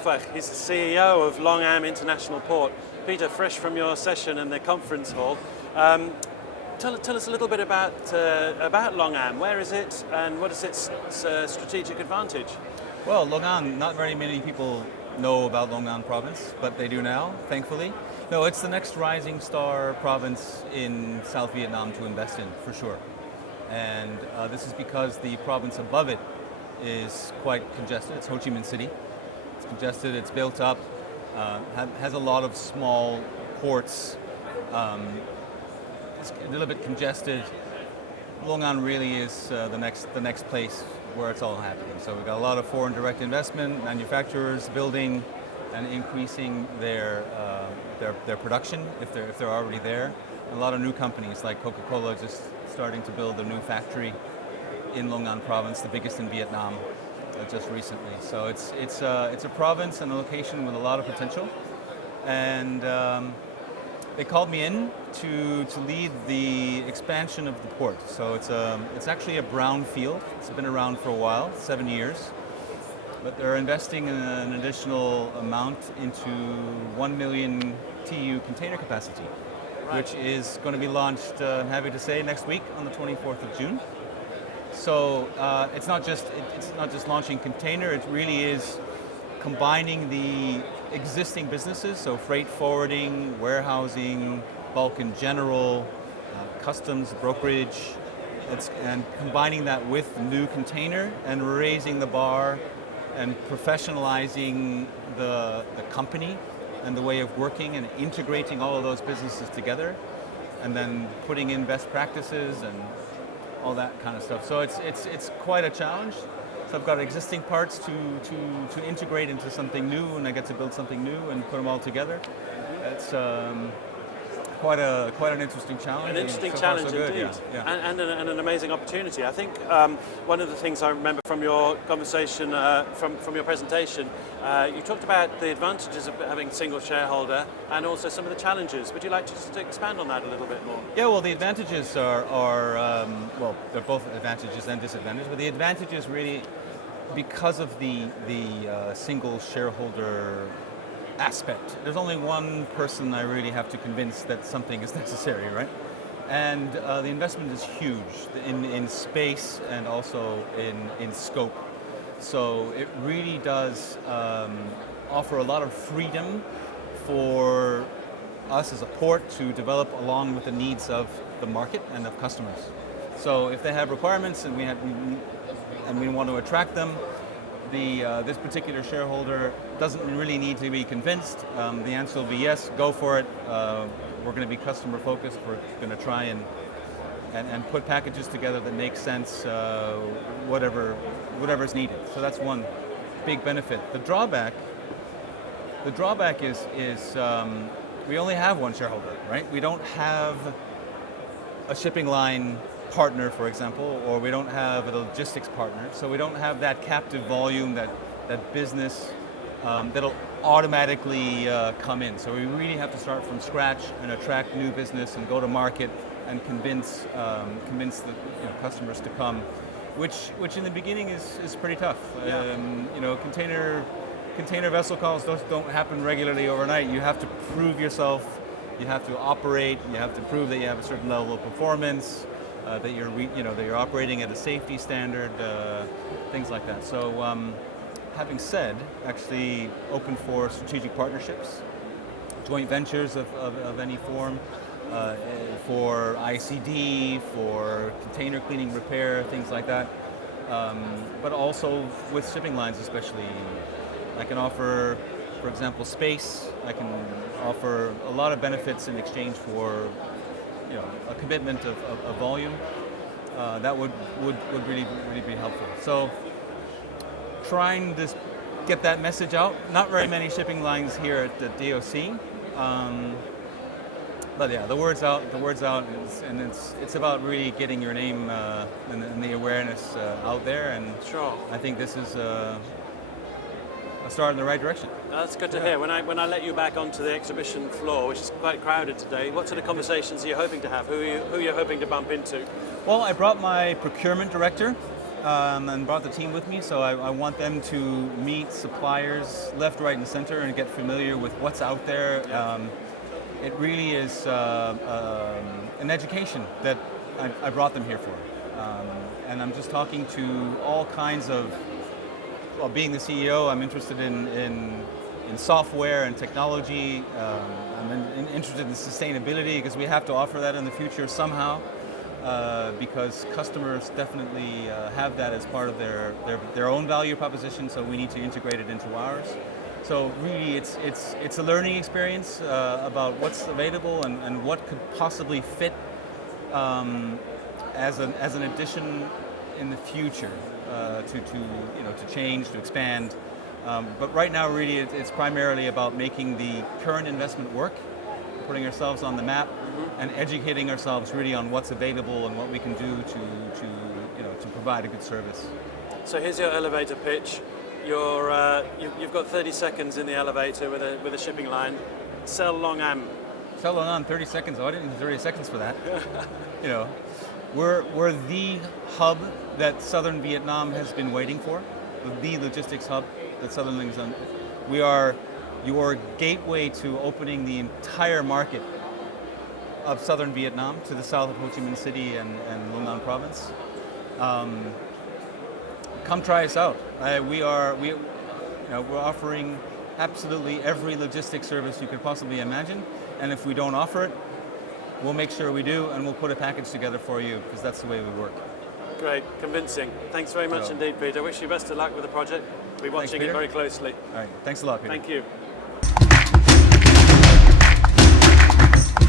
Slootweg. He's the CEO of Long Am International Port. Peter, fresh from your session in the conference hall, tell us a little bit about Long Am. Where is it, and what is its strategic advantage? Well, Long An, not very many people know about Long An province, but they do now, thankfully. No, it's the next rising star province in South Vietnam to invest in, for sure. And this is because the province above it is quite congested. It's Ho Chi Minh City. It's congested, it's built up, has a lot of small ports. It's a little bit congested. Long An really is the next place where it's all happening. So we've got a lot of foreign direct investment, manufacturers building and increasing their production if they're already there. And a lot of new companies like Coca-Cola just starting to build a new factory in Long An province, the biggest in Vietnam, just recently. So it's a province and a location with a lot of potential, and they called me in to lead the expansion of the port. So it's actually a brown field. It's been around for a while, 7 years, but they're investing in an additional amount into 1 million TEU container capacity, which is going to be launched, I'm happy to say, next week on the 24th of June. So it's not just launching container, it really is combining the existing businesses, so freight forwarding, warehousing, bulk in general, customs, brokerage, and combining that with new container and raising the bar and professionalizing the company and the way of working and integrating all of those businesses together, and then putting in best practices and all that kind of stuff. So it's quite a challenge. So I've got existing parts to integrate into something new, and I get to build something new and put them all together. It's quite an interesting challenge. An interesting so challenge far, so indeed, yeah. And an amazing opportunity. I think one of the things I remember from your conversation, from your presentation, you talked about the advantages of having single shareholder and also some of the challenges. Would you like to just expand on that a little bit more? Yeah, well, the advantages are well, they're both advantages and disadvantages, but the advantages really, because of the single shareholder aspect. There's only one person I really have to convince that something is necessary, right? And the investment is huge in space and also in scope. So it really does offer a lot of freedom for us as a port to develop along with the needs of the market and of customers. So if they have requirements and we want to attract them, this particular shareholder doesn't really need to be convinced. The answer will be yes, go for it. We're going to be customer focused. We're going to try and put packages together that make sense, whatever's needed. So that's one big benefit. The drawback is we only have one shareholder, right? We don't have a shipping line partner, for example, or we don't have a logistics partner, so we don't have that captive volume, that business that'll automatically come in. So we really have to start from scratch and attract new business and go to market and convince the customers to come, which in the beginning is pretty tough. Yeah. Container vessel calls don't happen regularly overnight. You have to prove yourself. You have to operate. You have to prove that you have a certain level of performance. That you're operating at a safety standard, things like that. So, having said, actually open for strategic partnerships, joint ventures of any form, for ICD, for container cleaning, repair, things like that. But also with shipping lines, especially, I can offer, for example, space. I can offer a lot of benefits in exchange for a commitment of volume. That would really be helpful. So trying to get that message out. Not very many shipping lines here at the DOC. But yeah, the word's out, and it's about really getting your name and the awareness out there. And sure. I think this is a start in the right direction. That's good to hear. When I let you back onto the exhibition floor, which is quite crowded today, what sort of conversations are you hoping to have? Who are you hoping to bump into? Well, I brought my procurement director, and brought the team with me. So I want them to meet suppliers left, right, and center and get familiar with what's out there. It really is an education that I brought them here for. And I'm just talking to all kinds of, well, being the CEO, I'm interested in software and technology. I'm interested in sustainability because we have to offer that in the future somehow. Because customers definitely have that as part of their own value proposition, so we need to integrate it into ours. So really, it's a learning experience about what's available and what could possibly fit as an addition in the future to change, to expand. But right now, really, it's primarily about making the current investment work, putting ourselves on the map, and educating ourselves really on what's available and what we can do to provide a good service. So here's your elevator pitch. You've got 30 seconds in the elevator with a shipping line. Sell Long Am. Sell Long Am, 30 seconds. Oh, I didn't need 30 seconds for that. We're the hub that Southern Vietnam has been waiting for. The logistics hub that Southern Vietnam has done. We are your gateway to opening the entire market of Southern Vietnam to the south of Ho Chi Minh City and Long An province. Come try us out. We're offering absolutely every logistics service you could possibly imagine, and if we don't offer it, we'll make sure we do, and we'll put a package together for you because that's the way we work. Great, convincing. Thanks very much indeed, Peter. I wish you best of luck with the project. We'll be watching it very closely. All right, thanks a lot, Peter. Thank you.